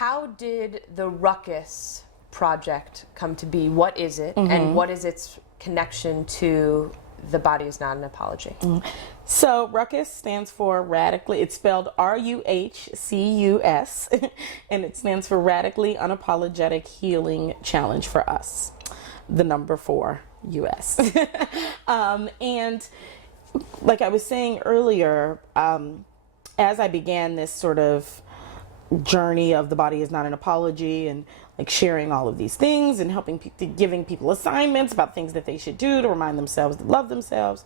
how did the Ruckus project come to be? What is it, and what is its connection to The Body Is Not an Apology? So Ruckus stands for radically, it's spelled RUHCUS, and it stands for Radically Unapologetic Healing Challenge for Us, the number 4 US. And like I was saying earlier, as I began this sort of journey of The Body Is Not an Apology, and like sharing all of these things and helping giving people assignments about things that they should do to remind themselves to love themselves,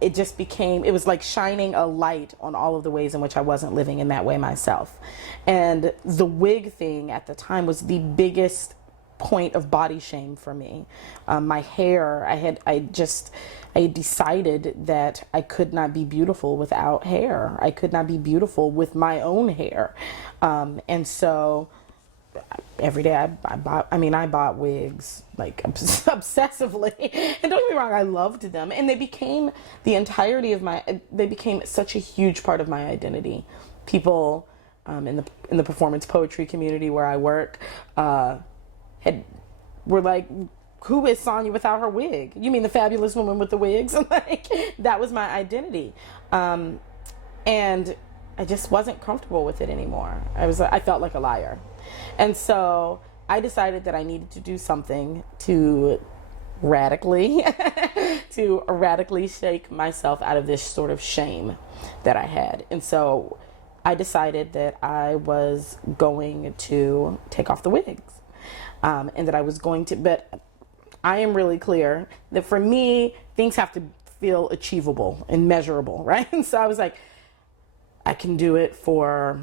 it just became, it was like shining a light on all of the ways in which I wasn't living in that way myself. And the wig thing at the time was the biggest point of body shame for me. My hair, I had decided that I could not be beautiful without hair. I could not be beautiful with my own hair. And so every day I bought wigs like obsessively, and don't get me wrong, I loved them, and they became the entirety of they became such a huge part of my identity. People in the performance poetry community where I work were like, who is Sonya without her wig? You mean the fabulous woman with the wigs? Like, that was my identity. And I just wasn't comfortable with it anymore. I felt like a liar. And so I decided that I needed to do something to radically shake myself out of this sort of shame that I had. And so I decided that I was going to take off the wigs. And that I was going to, but I am really clear that for me, things have to feel achievable and measurable, right? And so I was like, I can do it for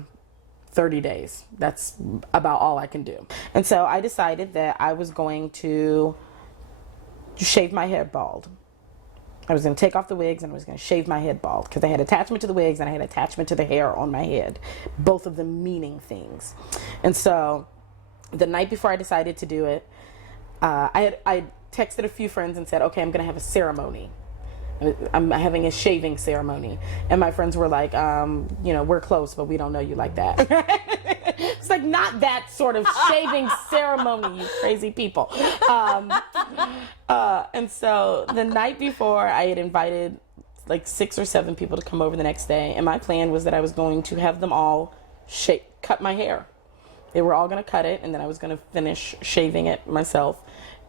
30 days. That's about all I can do. And so I decided that I was going to shave my head bald. I was going to take off the wigs and I was going to shave my head bald, because I had attachment to the wigs and I had attachment to the hair on my head, both of them meaning things. And so the night before I decided to do it, I texted a few friends and said, okay, I'm going to have a ceremony. I'm having a shaving ceremony. And my friends were like, we're close, but we don't know you like that. It's like, not that sort of shaving ceremony, you crazy people. And so the night before, I had invited like 6 or 7 people to come over the next day. And my plan was that I was going to have them all cut my hair. They were all going to cut it, and then I was going to finish shaving it myself.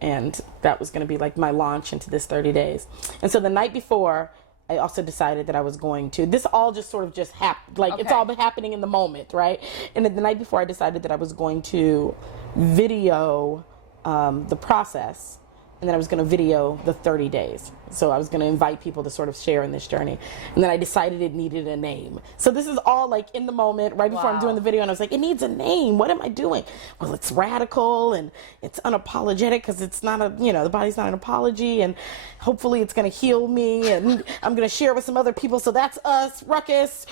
And that was going to be like my launch into this 30 days. And so the night before, I also decided that I was going to, this all just sort of just happened, like it's all been happening in the moment, right? And then the night before, I decided that I was going to video the process, and then I was going to video the 30 days. So I was going to invite people to sort of share in this journey. And then I decided it needed a name. So this is all like in the moment, right before I'm doing the video, and I was like, it needs a name. What am I doing? Well, it's radical and it's unapologetic, because it's not the body's not an apology, and hopefully it's going to heal me, and I'm going to share with some other people. So that's us, Ruckus.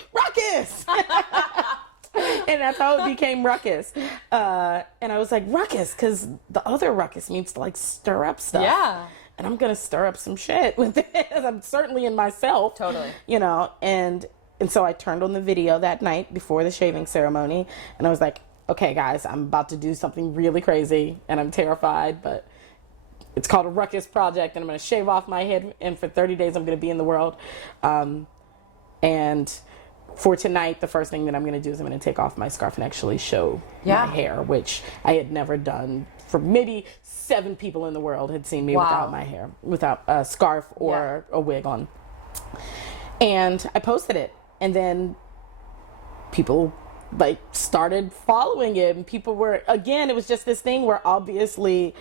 And that's how it became Ruckus. And I was like, Ruckus, because the other ruckus means to like stir up stuff. Yeah. And I'm going to stir up some shit with this. I'm certainly in myself. Totally. And so I turned on the video that night before the shaving ceremony. And I was like, okay, guys, I'm about to do something really crazy. And I'm terrified, but it's called a Ruckus project. And I'm going to shave off my head. And for 30 days, I'm going to be in the world. And for tonight, the first thing that I'm going to do is I'm going to take off my scarf and actually show my hair, which I had never done. For maybe 7 people in the world had seen me without my hair, without a scarf or a wig on. And I posted it, and then people like started following it, and people were, again, it was just this thing where obviously,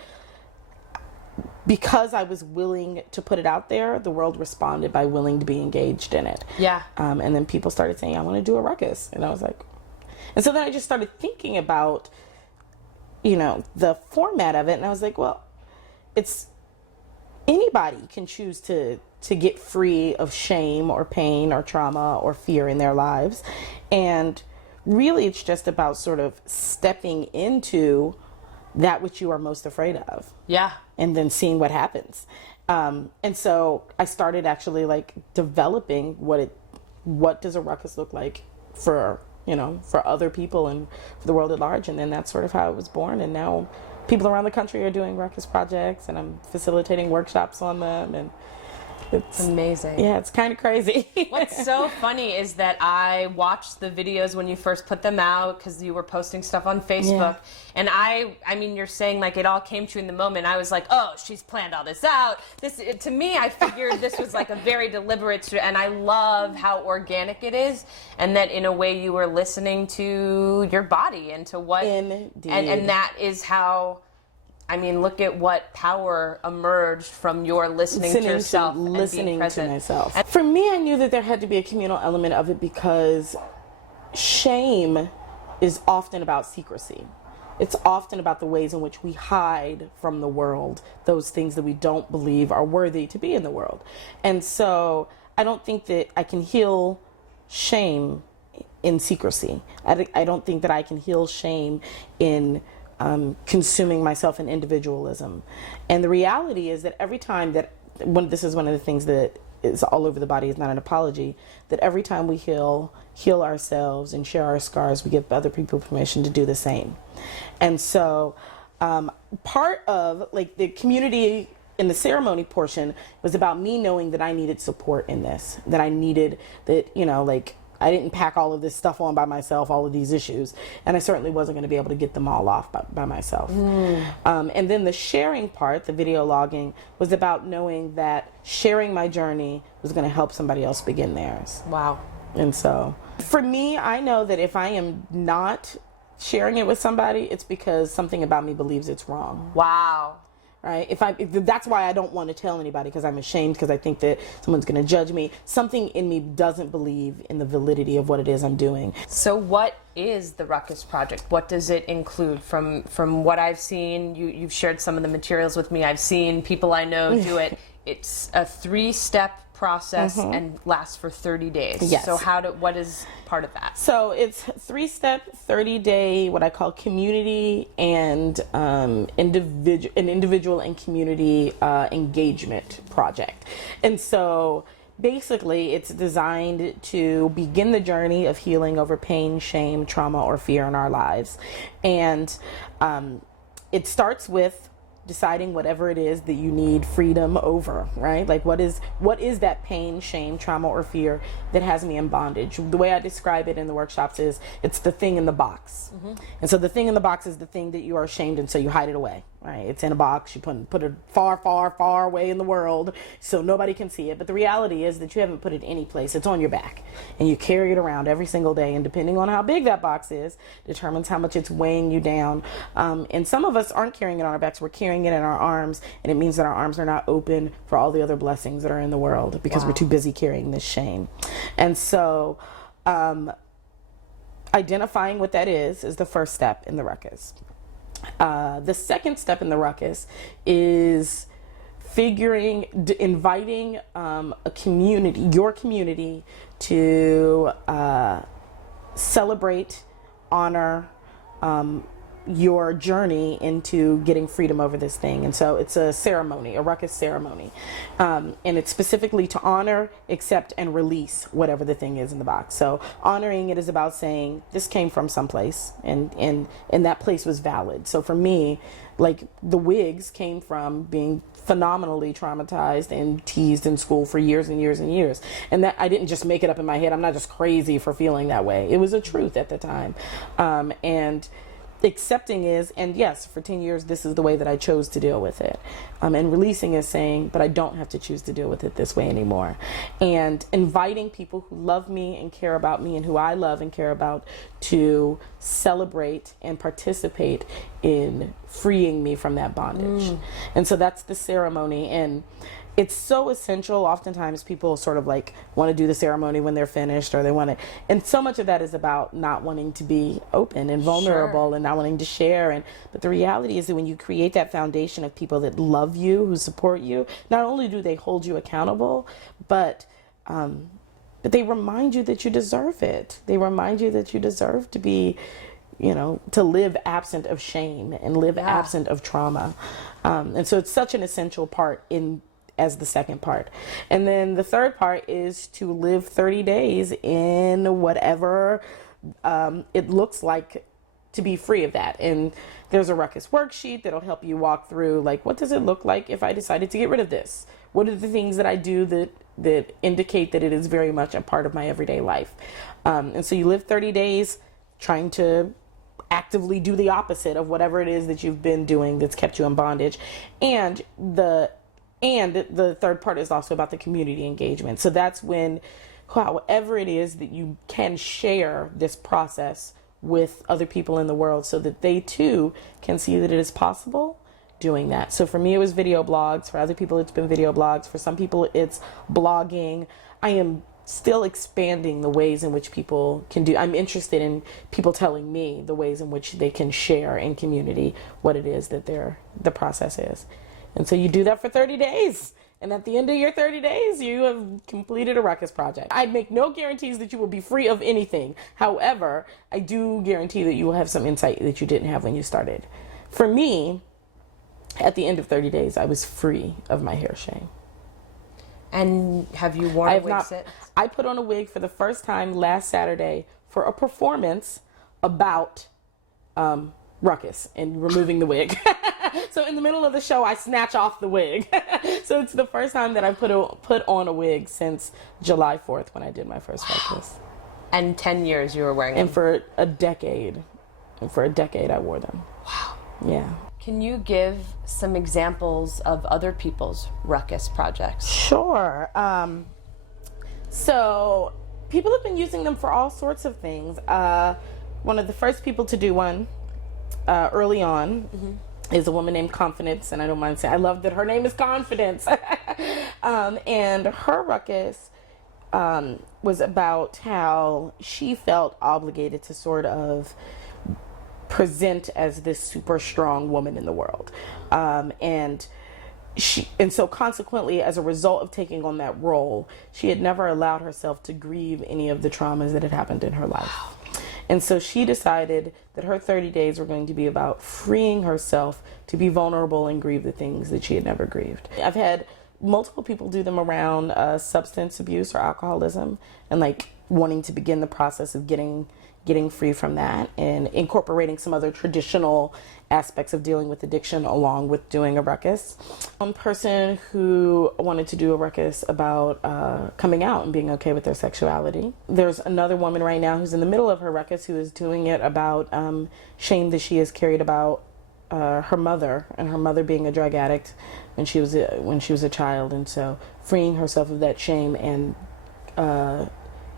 because I was willing to put it out there, the world responded by willing to be engaged in it. Yeah. And then people started saying, I want to do a ruckus. And I was like, and so then I just started thinking about, the format of it. And I was like, well, it's anybody can choose to get free of shame or pain or trauma or fear in their lives. And really, it's just about sort of stepping into that which you are most afraid of. Yeah. And then seeing what happens. And so I started actually like developing what does a ruckus look like for for other people and for the world at large. And then that's sort of how it was born. And now people around the country are doing ruckus projects, and I'm facilitating workshops on them, and it's amazing. Yeah, it's kind of crazy. What's so funny is that I watched the videos when you first put them out, because you were posting stuff on Facebook. Yeah. And I mean, you're saying like it all came to you in the moment. I was like, oh, she's planned all this out. To me, I figured this was like a very deliberate, and I love how organic it is, and that in a way you were listening to your body and to what, Indeed. And that is how. I mean, look at what power emerged from your listening to yourself and being present. To myself. And for me, I knew that there had to be a communal element of it, because shame is often about secrecy. It's often about the ways in which we hide from the world those things that we don't believe are worthy to be in the world. And so I don't think that I can heal shame in secrecy. I don't think that I can heal shame in consuming myself in individualism. And the reality is that every time that, this is one of the things that is all over the body, is not an apology, that every time we heal ourselves and share our scars, we give other people permission to do the same. And so part of like the community in the ceremony portion was about me knowing that I needed support in this, that I needed that, I didn't pack all of this stuff on by myself, all of these issues, and I certainly wasn't going to be able to get them all off by myself. And then the sharing part, the video logging, was about knowing that sharing my journey was going to help somebody else begin theirs. Wow. And so for me, I know that if I am not sharing it with somebody, it's because something about me believes it's wrong. Wow. Right? If that's why I don't want to tell anybody, because I'm ashamed, because I think that someone's going to judge me. Something in me doesn't believe in the validity of what it is I'm doing. So what is the Ruckus Project? What does it include? From what I've seen, you've shared some of the materials with me. I've seen people I know do it. It's a 3-step process and lasts for 30 days. Yes. So what is part of that? So it's 3-step, 30-day, what I call community and individual and community engagement project. And so basically it's designed to begin the journey of healing over pain, shame, trauma, or fear in our lives. And it starts with deciding whatever it is that you need freedom over, right? Like what is that pain, shame, trauma, or fear that has me in bondage? The way I describe it in the workshops is it's the thing in the box. And so the thing in the box is the thing that you are ashamed, and so you hide it away, right? It's in a box, you put it far, far, far away in the world so nobody can see it. But the reality is that you haven't put it any place. It's on your back and you carry it around every single day, and depending on how big that box is determines how much it's weighing you down. And some of us aren't carrying it on our backs, we're carrying it in our arms, and it means that our arms are not open for all the other blessings that are in the world because we're too busy carrying this shame. And so identifying what that is the first step in the ruckus. The second step in the ruckus is inviting your community to celebrate, honor your journey into getting freedom over this thing. And so it's a ceremony, a ruckus ceremony. And it's specifically to honor, accept, and release whatever the thing is in the box. So honoring it is about saying this came from someplace and that place was valid. So for me, like the wigs came from being phenomenally traumatized and teased in school for years and years and years. And that I didn't just make it up in my head. I'm not just crazy for feeling that way. It was a truth at the time. And accepting is, and yes, for 10 years, this is the way that I chose to deal with it. And releasing is saying, but I don't have to choose to deal with it this way anymore. And inviting people who love me and care about me and who I love and care about to celebrate and participate in freeing me from that bondage. And so that's the ceremony. And it's so essential. Oftentimes people sort of like want to do the ceremony when they're finished, or they want to, and so much of that is about not wanting to be open and vulnerable and not wanting to share. But the reality is that when you create that foundation of people that love you, who support you, not only do they hold you accountable, but they remind you that you deserve it. They remind you that you deserve to be, to live absent of shame and live absent of trauma. And so it's such an essential part as the second part. And then the third part is to live 30 days in whatever it looks like to be free of that. And there's a ruckus worksheet that'll help you walk through, like, what does it look like if I decided to get rid of this? What are the things that I do that indicate that it is very much a part of my everyday life? And so you live 30 days trying to actively do the opposite of whatever it is that you've been doing that's kept you in bondage. And the third part is also about the community engagement. So that's when, however it is that you can share this process with other people in the world so that they too can see that it is possible doing that. So for me, it was video blogs. For other people, it's been video blogs. For some people, it's blogging. I am still expanding the ways in which people can do. I'm interested in people telling me the ways in which they can share in community what it is that the process is. And so you do that for 30 days. And at the end of your 30 days, you have completed a ruckus project. I make no guarantees that you will be free of anything. However, I do guarantee that you will have some insight that you didn't have when you started. For me, at the end of 30 days, I was free of my hair shame. And have you worn a wig since? I put on a wig for the first time last Saturday for a performance about ruckus and removing the wig. So in the middle of the show, I snatch off the wig. So it's the first time that I put on a wig since July 4th when I did my first ruckus. And 10 years you were wearing them. And for a decade I wore them. Wow. Yeah. Can you give some examples of other people's ruckus projects? Sure. So people have been using them for all sorts of things. One of the first people to do one early on is a woman named Confidence, and I don't mind saying, I love that her name is Confidence. And her ruckus was about how she felt obligated to sort of present as this super strong woman in the world. And so consequently, as a result of taking on that role, she had never allowed herself to grieve any of the traumas that had happened in her life. And so she decided that her 30 days were going to be about freeing herself to be vulnerable and grieve the things that she had never grieved. I've had multiple people do them around substance abuse or alcoholism, and like wanting to begin the process of getting free from that and incorporating some other traditional aspects of dealing with addiction along with doing a ruckus. One person who wanted to do a ruckus about coming out and being okay with their sexuality. There's another woman right now who's in the middle of her ruckus who is doing it about shame that she has carried about her mother, and her mother being a drug addict when she was a child, and so freeing herself of that shame and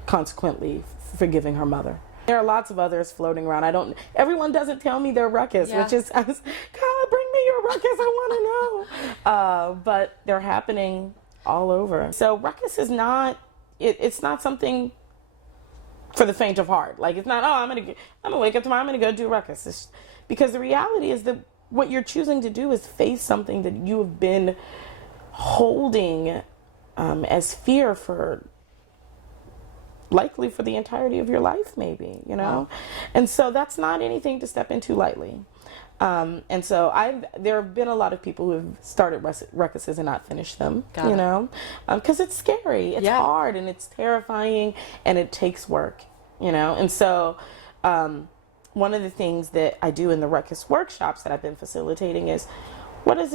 consequently forgiving her mother. There are lots of others floating around. Everyone doesn't tell me their ruckus, which is, God, bring me your ruckus, I want to know. But they're happening all over. So ruckus is not, it's not something for the faint of heart. Like, it's not, I'm going to wake up tomorrow, I'm going to go do ruckus. Because the reality is that what you're choosing to do is face something that you have been holding as fear for likely for the entirety of your life, maybe, you know? And so that's not anything to step into lightly. And so there have been a lot of people who have started ruckuses and not finished them, you know? Because it's scary, it's hard, and it's terrifying, and it takes work, you know? And so one of the things that I do in the ruckus workshops that I've been facilitating is, what would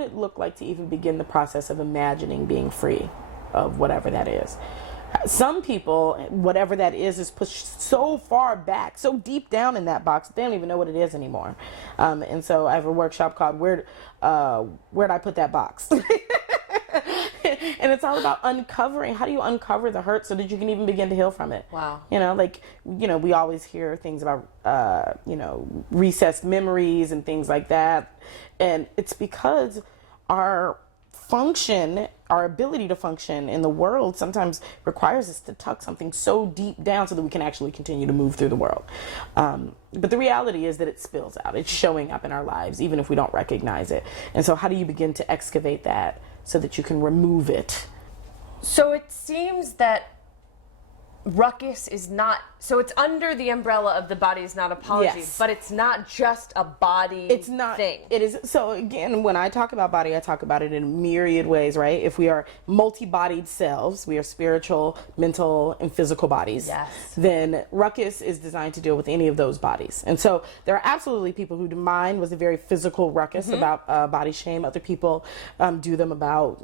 it look like to even begin the process of imagining being free of whatever that is? Some people, whatever that is pushed so far back, so deep down in that box, they don't even know what it is anymore. And so I have a workshop called Where'd I Put That Box? And it's all about uncovering. How do you uncover the hurt so that you can even begin to heal from it? Wow. You know, we always hear things about, recessed memories and things like that. And it's because our ability to function in the world sometimes requires us to tuck something so deep down so that we can actually continue to move through the world. But the reality is that it spills out. It's showing up in our lives, even if we don't recognize it. And so how do you begin to excavate that so that you can remove it? So it seems that Ruckus is not, so it's under the umbrella of the Body Is Not Apology, Yes. but it's not just a body It's not thing. It is. So again, when I talk about body, I talk about it in myriad ways, right? If we are multi-bodied selves, we are spiritual, mental, and physical bodies. Yes. Then Ruckus is designed to deal with any of those bodies. And so there are absolutely people who, mine was a very physical ruckus about body shame. Other people do them about,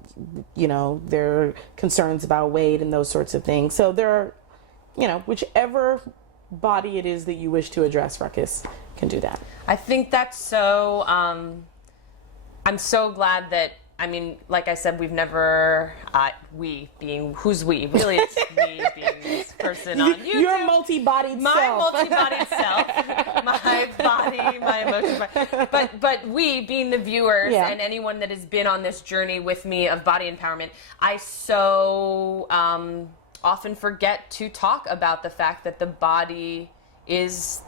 you know, their concerns about weight and those sorts of things. So there are, you know, whichever body it is that you wish to address, Ruckus can do that. I think that's so, I'm so glad that, I mean, like I said, we've never, we being, who's we? Really, it's me being this person on YouTube. Your multi-bodied My self. multi-bodied self, my body, my emotions, but we being the viewers and anyone that has been on this journey with me of body empowerment, I so often forget to talk about the fact that the body is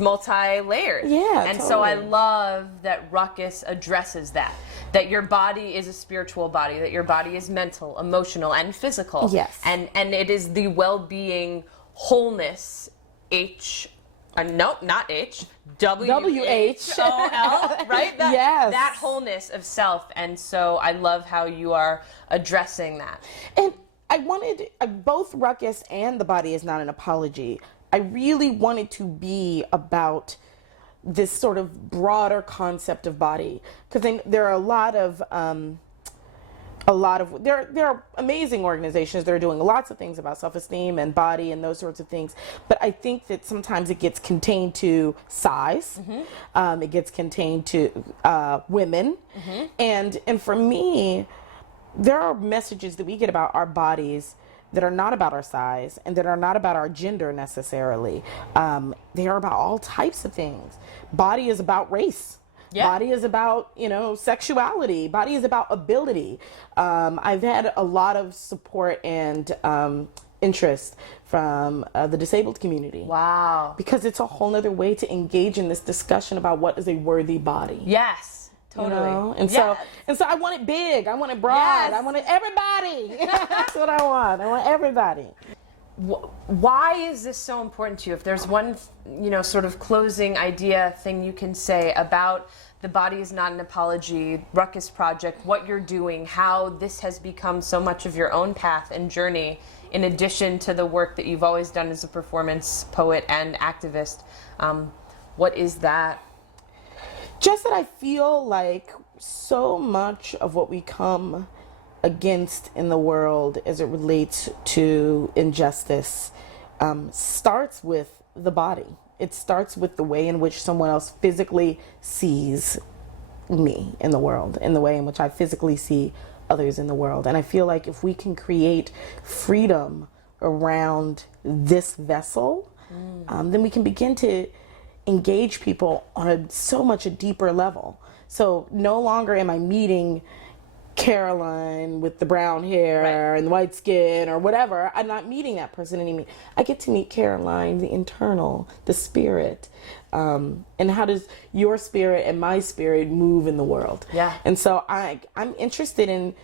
multi-layered. Yeah, and totally. so I love that Ruckus addresses that your body is a spiritual body, that your body is mental, emotional, and physical. Yes. And it is the well-being, wholeness, not H, W-H-O-L, right? Yes. That wholeness of self. And so I love how you are addressing that. And I wanted, both Ruckus and The Body Is Not an Apology, I really wanted to be about this sort of broader concept of body. Because there are there are amazing organizations that are doing lots of things about self-esteem and body and those sorts of things. But I think that sometimes it gets contained to size. It gets contained to women. And for me, there are messages that we get about our bodies that are not about our size and that are not about our gender necessarily. They are about all types of things. Body is about race. Yeah. Body is about, you know, sexuality. Body is about ability. I've had a lot of support and interest from the disabled community. Wow. Because it's a whole nother way to engage in this discussion about what is a worthy body. Yes. Totally. You know? And so I want it big. I want it broad. Yes. I want it everybody. That's what I want. I want everybody. Why is this so important to you? If there's one, you know, sort of closing idea thing you can say about The Body Is Not an Apology, Ruckus Project, what you're doing, how this has become so much of your own path and journey, in addition to the work that you've always done as a performance poet and activist, what is that? Just that I feel like so much of what we come against in the world as it relates to injustice starts with the body. It starts with the way in which someone else physically sees me in the world, in the way in which I physically see others in the world. And I feel like if we can create freedom around this vessel, then we can begin to engage people on so much a deeper level. So no longer am I meeting Caroline with the brown hair and the white skin or whatever. I'm not meeting that person anymore. I get to meet Caroline, the internal, the spirit. And how does your spirit and my spirit move in the world? Yeah. And so I'm interested in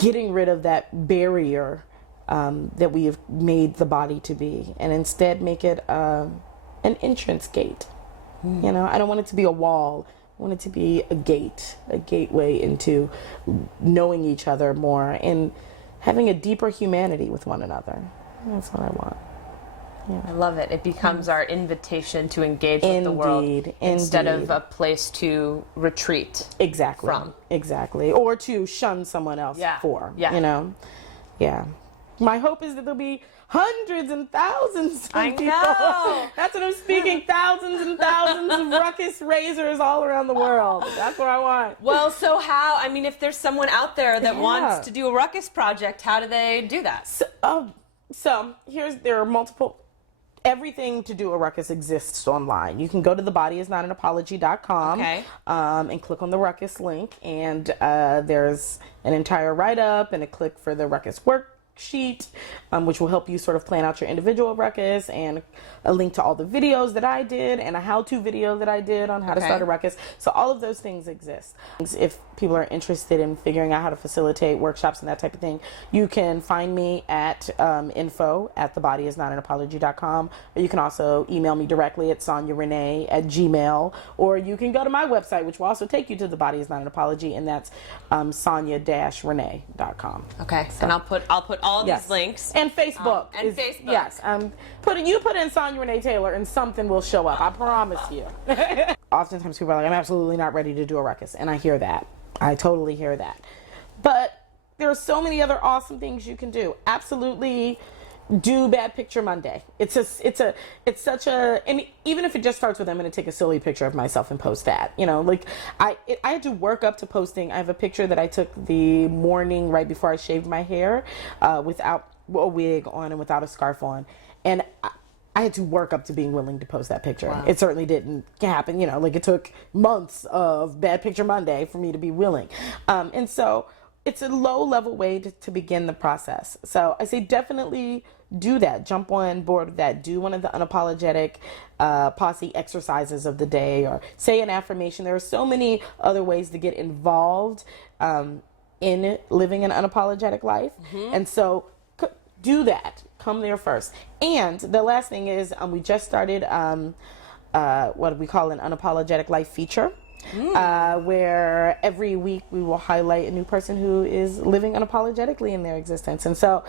getting rid of that barrier that we have made the body to be, and instead make it an entrance gate. You know, I don't want it to be a wall. I want it to be a gate, a gateway into knowing each other more and having a deeper humanity with one another. That's what I want. Yeah. I love it. It becomes our invitation to engage with the world instead of a place to retreat. Exactly. From. Exactly. Or to shun someone else for. Yeah. You know? Yeah. My hope is that there'll be hundreds and thousands of people. Know. That's what I'm speaking. Thousands and thousands of ruckus raisers all around the world. That's what I want. Well, so how, I mean, if there's someone out there that wants to do a ruckus project, how do they do that? So there are multiple, everything to do a ruckus exists online. You can go to thebodyisnotanapology.com and click on the ruckus link, and there's an entire write-up and a click for the ruckus worksheet, which will help you sort of plan out your individual ruckus, and a link to all the videos that I did and a how-to video that I did on how to start a ruckus. So all of those things exist. If people are interested in figuring out how to facilitate workshops and that type of thing, you can find me at info@thebodyisnotanapology.com, or you can also email me directly at SonyaRenee@gmail, or you can go to my website, which will also take you to The Body Is Not an Apology, and that's Sonya-Renee.com. Okay, so. And I'll put all these links. And Facebook. Facebook. Yes, put in Sonya Renee Taylor and something will show up. I promise you. Oftentimes people are like, I'm absolutely not ready to do a ruckus, and I hear that. I totally hear that. But there are so many other awesome things you can do. Absolutely do Bad Picture Monday. It's such a, and even if it just starts with, I'm going to take a silly picture of myself and post that, you know, like I had to work up to posting. I have a picture that I took the morning right before I shaved my hair, without a wig on and without a scarf on. And I had to work up to being willing to post that picture. Wow. It certainly didn't happen, you know, like it took months of Bad Picture Monday for me to be willing. And so it's a low-level way to begin the process. So I say definitely do that. Jump on board with that. Do one of the unapologetic posse exercises of the day, or say an affirmation. There are so many other ways to get involved in living an unapologetic life. And so do that. Come there first. And the last thing is we just started what we call an unapologetic life feature. Where every week we will highlight a new person who is living unapologetically in their existence. And so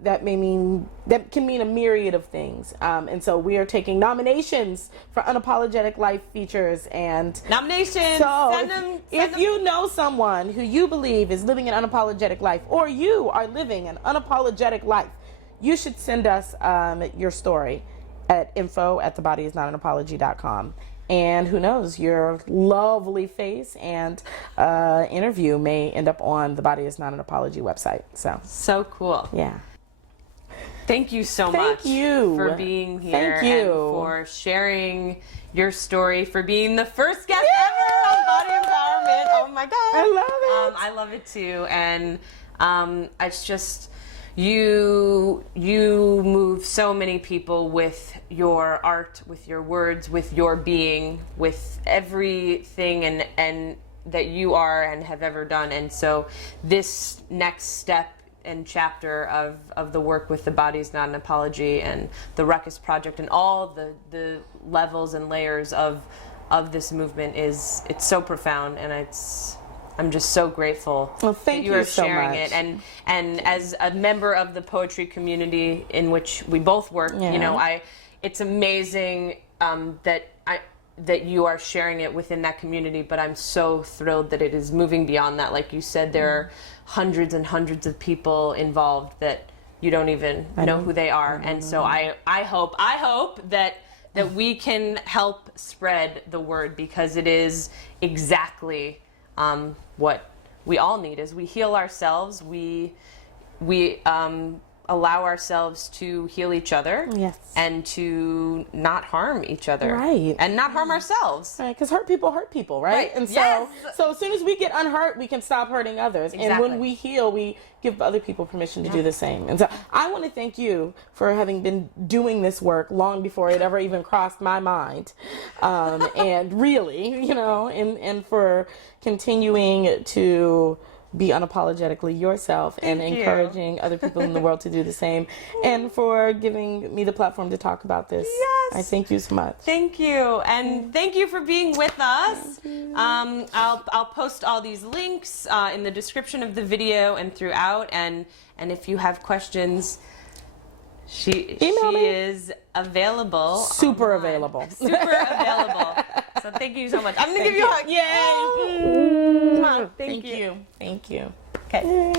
that can mean a myriad of things. And so we are taking nominations for unapologetic life features and nominations. So if you know someone who you believe is living an unapologetic life, or you are living an unapologetic life, you should send us your story at info@thebodyisnotanapology.com. And who knows, your lovely face and interview may end up on the Body Is Not an Apology website. So cool. Yeah. Thank you so much for being here. Thank you. And for sharing your story, for being the first guest ever on Body Empowerment. Oh my God. I love it. I love it too. And it's just, you move so many people with your art, with your words, with your being, with everything and that you are and have ever done. And so this next step and chapter of the work with The Body Is Not an Apology and the Ruckus Project and all the levels and layers of this movement it's so profound, and I'm just so grateful that you are sharing it. And as a member of the poetry community in which we both work, you know, it's amazing that you are sharing it within that community, but I'm so thrilled that it is moving beyond that. Like you said, there are hundreds and hundreds of people involved that you don't even know who they are. And so I hope that we can help spread the word, because it is exactly what we all need. As we heal ourselves, we allow ourselves to heal each other, and to not harm each other, and not harm ourselves, because hurt people, right? And so as soon as we get unhurt, we can stop hurting others. And when we heal, we give other people permission to do the same. And so I want to thank you for having been doing this work long before it ever even crossed my mind, and really, you know, and for continuing to be unapologetically yourself and encouraging other people in the world to do the same, and for giving me the platform to talk about this. I thank you so much. Thank you, and thank you for being with us. I'll post all these links in the description of the video and throughout, and if you have questions, she is available. Super available. So thank you so much. I'm gonna give you a hug. Yay! Thank you. Okay.